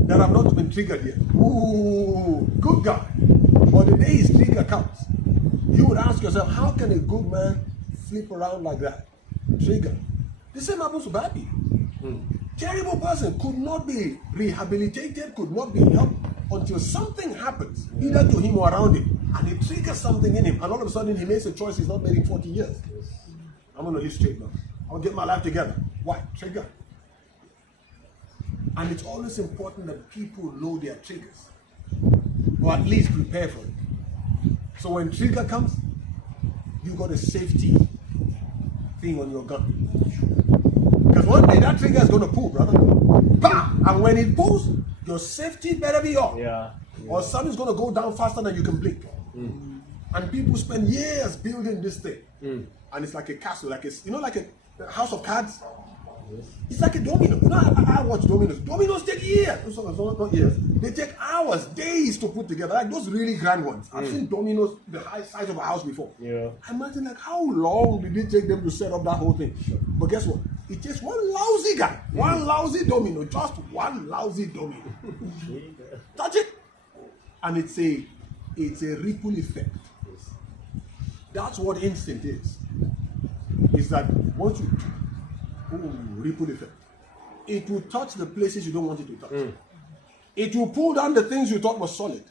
that have not been triggered yet. Ooh, good guy. But the day his trigger comes, you would ask yourself, how can a good man flip around like that? Trigger. The same happens to bad people. Terrible person could not be rehabilitated, could not be helped until something happens, either to him or around him, and it triggers something in him, and all of a sudden he makes a choice he's not made in 40 years. I'm going to live straight now. I'll get my life together. Why? Trigger. And it's always important that people know their triggers, or at least prepare for it. So when trigger comes, you got a safety thing on your gun. Because one day that trigger is going to pull, brother. Bam! And when it pulls, your safety better be up. Yeah. Or something's going to go down faster than you can blink. And people spend years building this thing. And it's like a castle, like a house of cards. It's like a domino. You know, I watch dominoes. Dominoes take years. Not years. They take hours, days to put together. Like those really grand ones. I've seen dominoes the high size of a house before. Yeah. I imagine like how long did it take them to set up that whole thing? But guess what? It takes one lousy guy, one lousy domino, just one lousy domino. Touch it, and it's a ripple effect. That's what instinct is. Is that once you ripple effect, it will touch the places you don't want it to touch. It will pull down the things you thought was solid.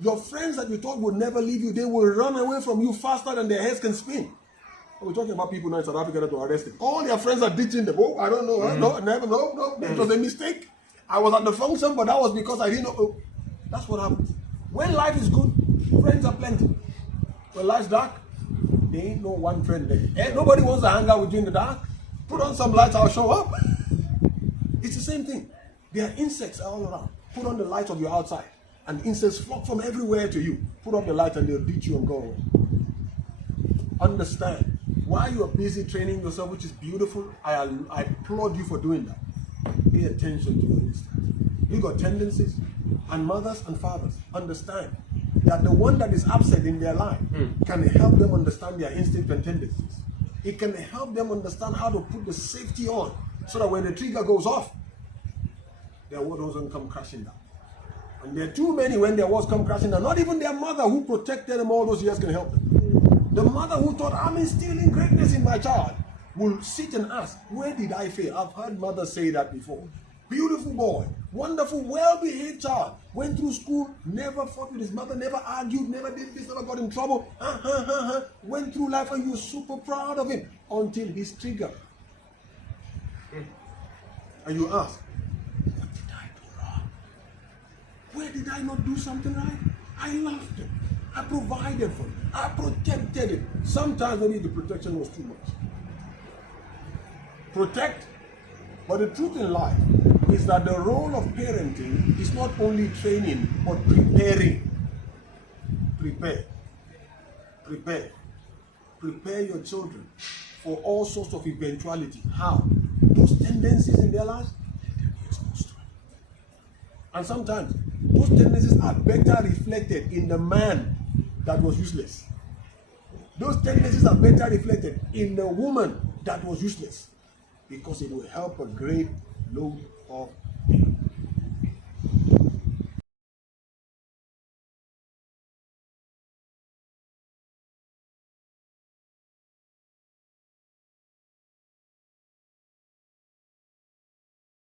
Your friends that you thought would never leave you, they will run away from you faster than their heads can spin. We're talking about people now in South Africa that were arrested. All their friends are ditching them. Oh, I don't know. No, never. No. It was a mistake. I was at the function, but that was because I didn't know. Oh, that's what happens. When life is good, friends are plenty. When life's dark, there ain't no one friend there. Nobody wants to hang out with you in the dark. Put on some lights, I'll show up. It's the same thing. There are insects all around. Put on the light of your outside, and insects flock from everywhere to you. Put up the light and they'll beat you and go away. Understand. While you are busy training yourself, which is beautiful, I applaud you for doing that. Pay attention to your instinct. You got tendencies, and mothers and fathers understand that the one that is absent in their life can help them understand their instinct and tendencies. It can help them understand how to put the safety on, so that when the trigger goes off, their world doesn't come crashing down. And there are too many when their walls come crashing down. Not even their mother who protected them all those years can help them. The mother who thought, I'm instilling greatness in my child, will sit and ask, where did I fail? I've heard mothers say that before. Beautiful boy, wonderful, well-behaved child. Went through school, never fought with his mother, never argued, never did this, never got in trouble. Went through life and you're super proud of him until he's triggered. And you ask, what did I do wrong? Where did I not do something right? I loved him. I provided for him. I protected him. Sometimes maybe the protection was too much. Protect. But the truth in life is that the role of parenting is not only training, but preparing. Prepare. Prepare. Prepare your children for all sorts of eventuality. How? Those tendencies in their lives, let them be exposed to it. And sometimes, those tendencies are better reflected in the man that was useless. Those tendencies are better reflected in the woman that was useless. Because it will help a great load of